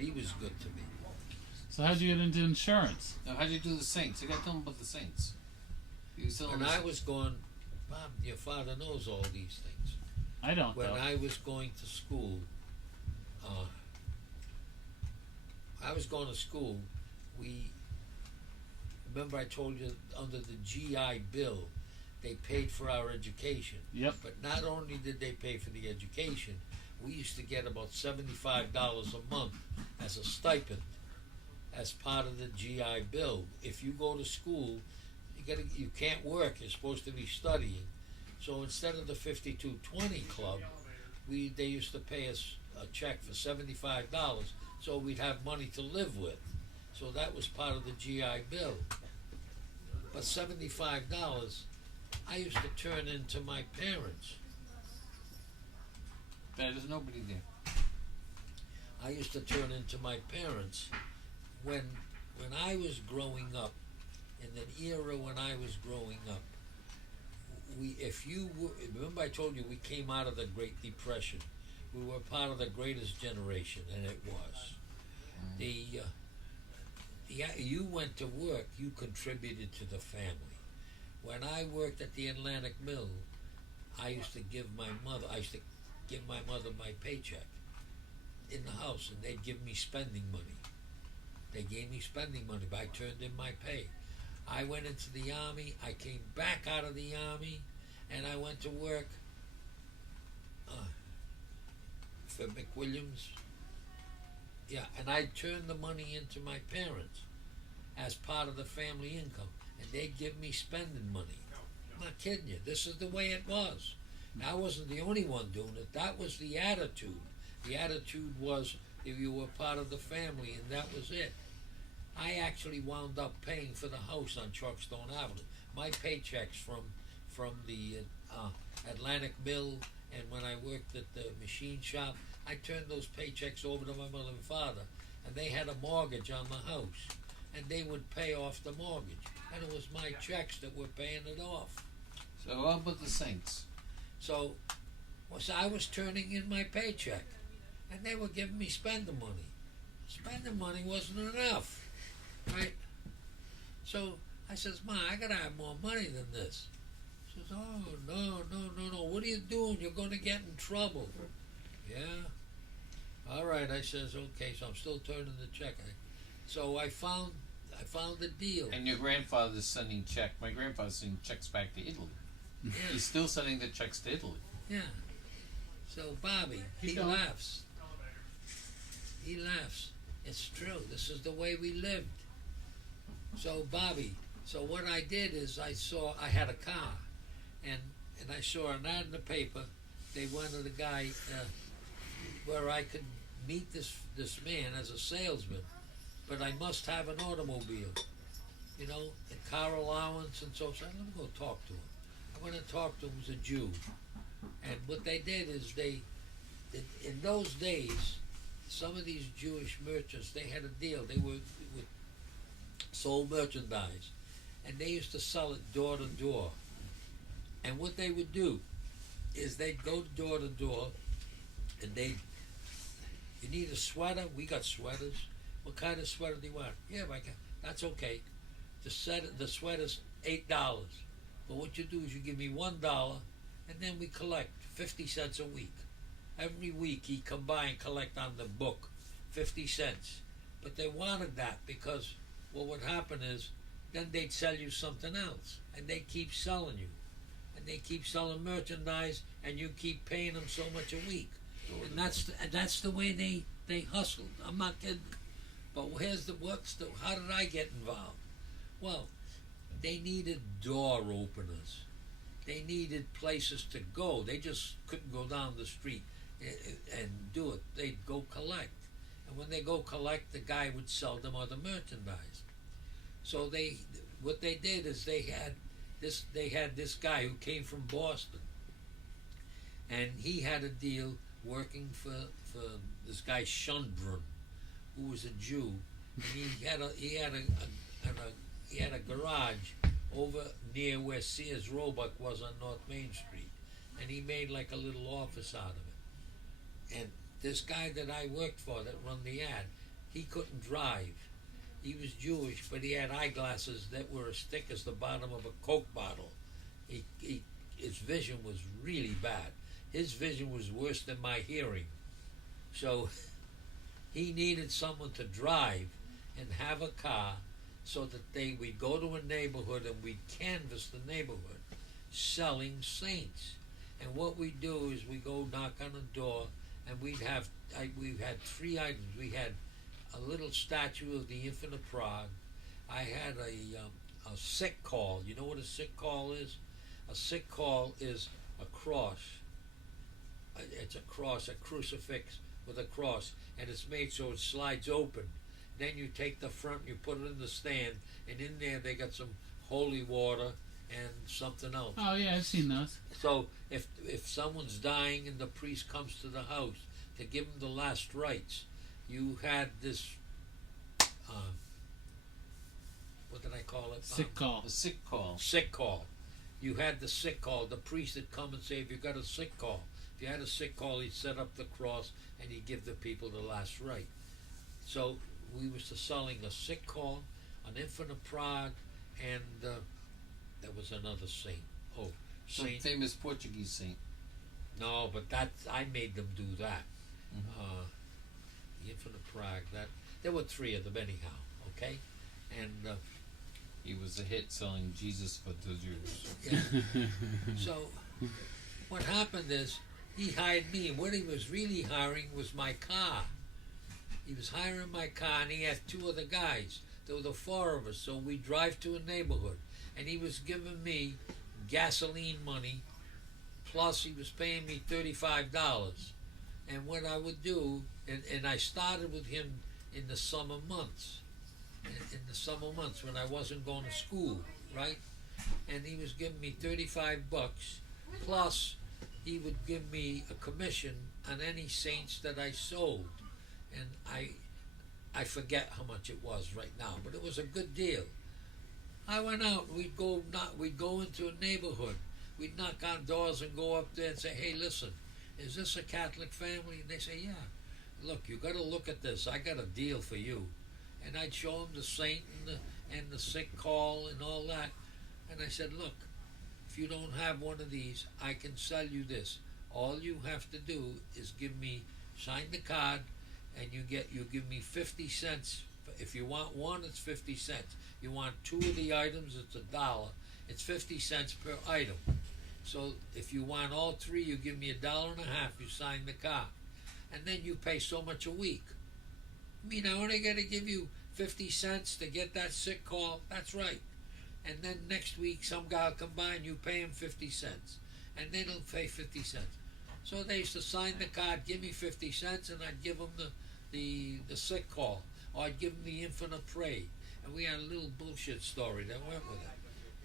but he was good to me. So how'd you get into insurance? Now, how'd you do the Saints? You got to tell them about the Saints. You still When I was going, Bob, your father knows all these things. I don't When though. I was going to school, remember I told you under the GI Bill, they paid for our education. Yep. But not only did they pay for the education, we used to get about $75 a month as a stipend, as part of the GI Bill. If you go to school, you can't work. You're supposed to be studying. So instead of the 5220 club, they used to pay us a check for $75, so we'd have money to live with. So that was part of the GI Bill. But $75, I used to turn into my parents. There's nobody there. I used to turn into my parents when I was growing up, in the era when I was growing up. Remember I told you we came out of the Great Depression. We were part of the greatest generation, and it was. You went to work, you contributed to the family. When I worked at the Atlantic Mill, I used to give my mother my paycheck in the house, and they'd give me spending money. They gave me spending money, but I turned in my pay. I went into the Army, I came back out of the Army, and I went to work for McWilliams. Yeah, and I turned the money into my parents as part of the family income, and they'd give me spending money. I'm not kidding you. This is the way it was. I wasn't the only one doing it. That was the attitude. The attitude was if you were part of the family, and that was it. I actually wound up paying for the house on Chalkstone Avenue. My paychecks from the Atlantic Mill, and when I worked at the machine shop, I turned those paychecks over to my mother and father, and they had a mortgage on the house, and they would pay off the mortgage, and it was my checks that were paying it off. So how about the Saints? So I was turning in my paycheck, and they were giving me spending money. Spending money wasn't enough, right? So I says, Ma, I gotta have more money than this. She says, oh, no, what are you doing? You're gonna get in trouble. Yeah? All right, I says, okay, so I'm still turning the check. So I found the deal. And your grandfather's sending check. My grandfather's sending checks back to Italy. Yeah. He's still sending the checks to Italy. Yeah. So Bobby, he laughs. He laughs. It's true. This is the way we lived. So Bobby, so what I did is I had a car, and I saw an ad in the paper. They wanted a guy where I could meet this man as a salesman, but I must have an automobile, and car allowance, and so I said, let me go talk to him. I went and talked to him. He was a Jew, and what they did is in those days, some of these Jewish merchants, they had a deal. They sold merchandise, and they used to sell it door to door. And what they would do is they'd go door to door, and you need a sweater? We got sweaters. What kind of sweater do you want? Yeah, that's okay. The sweater's $8. But what you do is you give me $1, and then we collect 50 cents a week. Every week he'd come by and collect on the book 50 cents. But they wanted that because what would happen is then they'd sell you something else, and they keep selling you. And they keep selling merchandise, and you keep paying them so much a week. And that's the way they hustled. I'm not kidding. But how did I get involved? Well, they needed door openers. They needed places to go. They just couldn't go down the street and do it. They'd go collect. And when they go collect, the guy would sell them other merchandise. So what they did is they had this guy who came from Boston, and he had a deal working for this guy Schundbrunn, who was a Jew, and he had a garage over near where Sears Roebuck was on North Main Street, and he made like a little office out of it. And this guy that I worked for that run the ad, he couldn't drive. He was Jewish, but he had eyeglasses that were as thick as the bottom of a Coke bottle. His vision was really bad. His vision was worse than my hearing. So he needed someone to drive and have a car so that we'd go to a neighborhood and we'd canvass the neighborhood selling saints. And what we do is we go knock on a door, and we had 3 items. We had a little statue of the Infant of Prague. I had a sick call. You know what a sick call is? A sick call is a cross. It's a cross, a crucifix with a cross, and it's made so it slides open. Then you take the front, you put it in the stand, and in there they got some holy water and something else. Oh yeah, I've seen those. So if someone's dying and the priest comes to the house to give him the last rites, you had this, what did I call it? Sick call. A sick call. Sick call. You had the sick call. The priest would come and say, if you got a sick call. If you had a sick call, he'd set up the cross and he'd give the people the last rite. So we was selling a sick call, an Infant of Prague, and there was another saint. Oh, Some Saint. famous Portuguese saint. No, but I made them do that. The Infant of Prague. There were 3 of them anyhow. Okay, and He was a hit selling Jesus for the Jews. yeah. So what happened is he hired me, and what he was really hiring was my car. He was hiring my car, and he had 2 other guys. There were the 4 of us, so we drive to a neighborhood, and he was giving me gasoline money, plus he was paying me $35. And what I would do, and I started with him in the summer months, in the summer months when I wasn't going to school, right? And he was giving me $35, plus he would give me a commission on any saints that I sold. And I forget how much it was right now, but it was a good deal. I went out, we'd go into a neighborhood, we'd knock on doors and go up there and say, hey, listen, is this a Catholic family? And they say, yeah. Look, you got to look at this. I got a deal for you. And I'd show them the saint and the sick call and all that. And I said, look, if you don't have one of these, I can sell you this. All you have to do is sign the card, and you give me 50 cents. If you want one, it's 50 cents. You want 2 of the items, it's $1. It's 50 cents per item. So if you want all 3, you give me $1.50. You sign the card, and then you pay so much a week. I mean, I only got to give you 50 cents to get that sick call. That's right. And then next week, some guy will come by and you pay him 50 cents, and then he'll pay 50 cents. So they used to sign the card, give me 50 cents, and I'd give them the sick call, or I'd give them the Infant of Prague, and we had a little bullshit story that went with it.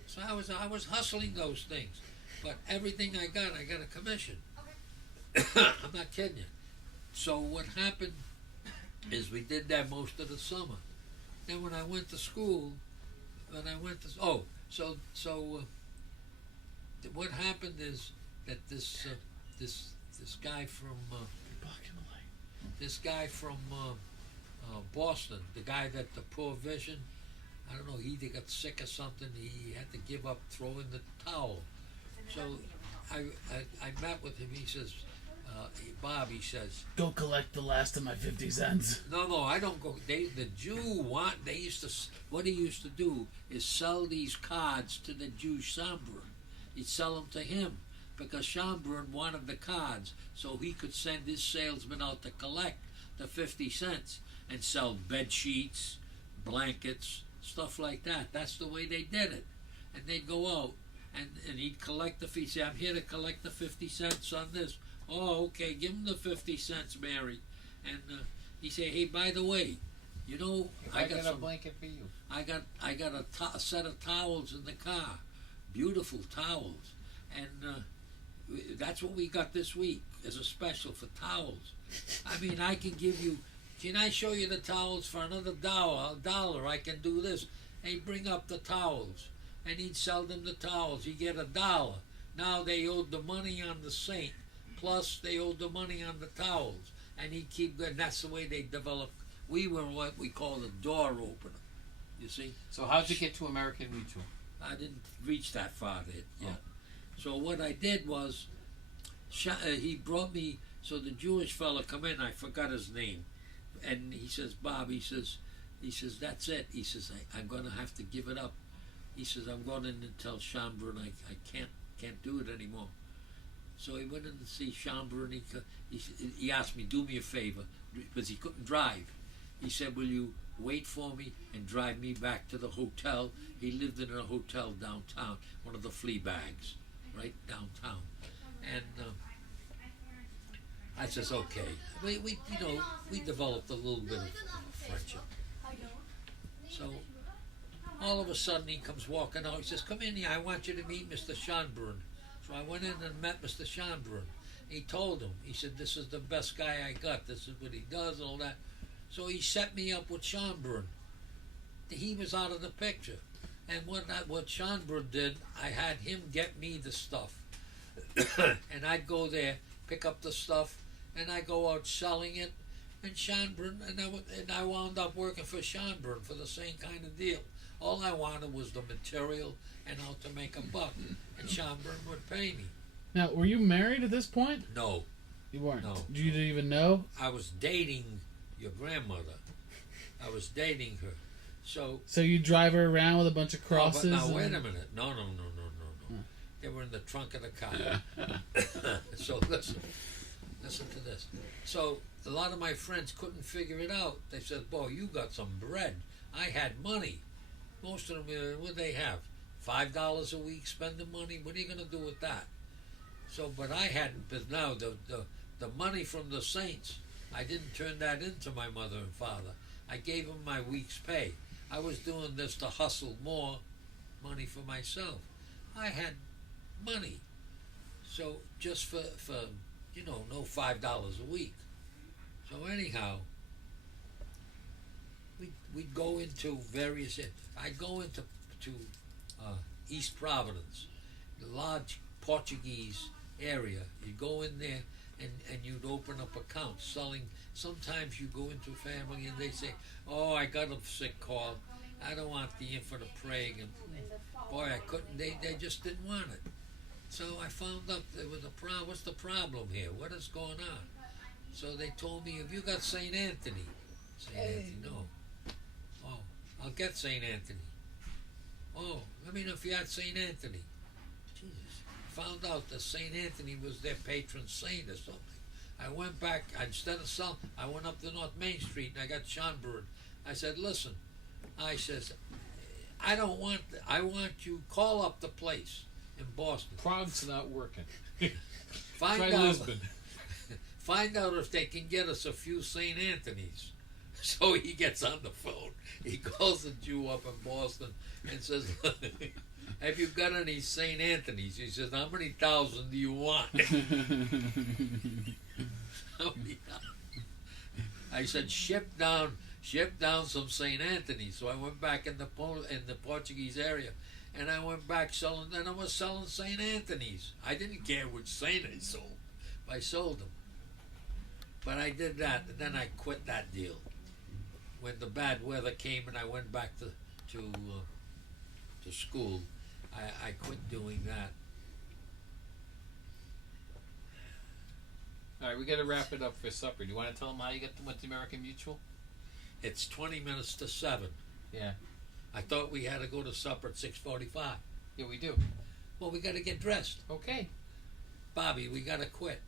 So I was hustling those things, but everything I got a commission. I'm not kidding you. So what happened is we did that most of the summer. Then when I went to school, what happened is that this guy from Boston, the guy that the poor vision, I don't know, he either got sick or something. He had to give up throwing the towel. So I met with him. He says, Bob, he says, go collect the last of my 50 cents. No, I don't go. What he used to do is sell these cards to the Jew Schomburg. He'd sell them to him because Schomburg wanted the cards so he could send his salesman out to collect the 50 cents and sell bed sheets, blankets, stuff like that. That's the way they did it. And they'd go out and he'd collect the fee. Say, I'm here to collect the 50 cents on this. Oh, okay, give him the 50 cents, Mary. And he said, hey, by the way, you know, I got a blanket for you. I got a set of towels in the car, beautiful towels, and that's what we got this week as a special for towels. I mean, I can give you. Can I show you the towels for another $1? I can do this. Hey, bring up the towels, and he'd sell them the towels. He'd get $1. Now they owed the money on the saint, plus they owed the money on the towels, and he'd keep good. That's the way they developed We were what we call the door opener. You see, So how'd you get to American Mutual? I didn't reach that far yet. Yeah. Oh. So what I did was, he brought me. So the Jewish fella come in. I forgot his name, and he says, Bob. He says, that's it. He says, I'm going to have to give it up. He says, I'm going in and tell Schomburg I can't do it anymore. So he went in to see Schomburg, and he asked me, do me a favor, because he couldn't drive. He said, will you wait for me and drive me back to the hotel? He lived in a hotel downtown, one of the flea bags, right downtown. And I says, okay. We developed a little bit of friendship. So all of a sudden he comes walking out. He says, come in here, I want you to meet Mr. Schomburg. So I went in and met Mr. Schomburg. He told him, he said, this is the best guy I got. This is what he does, all that. So he set me up with Schomburg. He was out of the picture. And what Schomburg did, I had him get me the stuff. And I'd go there, pick up the stuff, and I go out selling it. And Schomburg, and I wound up working for Schomburg for the same kind of deal. All I wanted was the material and how to make a buck. And Schomburg would pay me. Now, were you married at this point? No. You weren't? No. You didn't even know? I was dating your grandmother. I was dating her. So you drive her around with a bunch of crosses? But now, wait a minute. No. They were in the trunk of the car. So listen to this. So a lot of my friends couldn't figure it out. They said, boy, you got some bread. I had money. Most of them, what they have? $5 a week spending money? What are you going to do with that? So, but I hadn't, but now the money from the saints, I didn't turn that into my mother and father. I gave them my week's pay. I was doing this to hustle more money for myself. I had money. So just for no $5 a week. So anyhow, we'd go into various, I'd go into East Providence, the large Portuguese area. You'd go in there and you'd open up accounts selling. Sometimes you go into a family and they say, oh, I got a sick call. I don't want the infant of praying. And boy, I couldn't, they just didn't want it. So I found out there was a problem. What's the problem here? What is going on? So they told me, have you got St. Anthony? St. Anthony, no. Oh, I'll get St. Anthony. Oh, let me know if you had St. Anthony. Jesus. Found out that St. Anthony was their patron saint or something. I went back, instead of selling, I went up to North Main Street and I got Schomburg. I said, listen, I says, I want you, call up the place in Boston. Prague's not working. Find Try out, Lisbon. Find out if they can get us a few St. Anthony's. So he gets on the phone. He calls the Jew up in Boston and says, have you got any St. Anthony's? He says, how many thousand do you want? I said, ship down some St. Anthony's. So I went back in the Portuguese area, and I went back selling. Then I was selling St. Anthony's. I didn't care which saint I sold. I sold them. But I did that, and then I quit that deal. When the bad weather came and I went back to school, I quit doing that. All right, we got to wrap it up for supper. Do you want to tell them how you went to American Mutual? It's 20 minutes to 7. Yeah. I thought we had to go to supper at 6:45. Yeah, we do. Well, we got to get dressed. Okay. Bobby, we got to quit.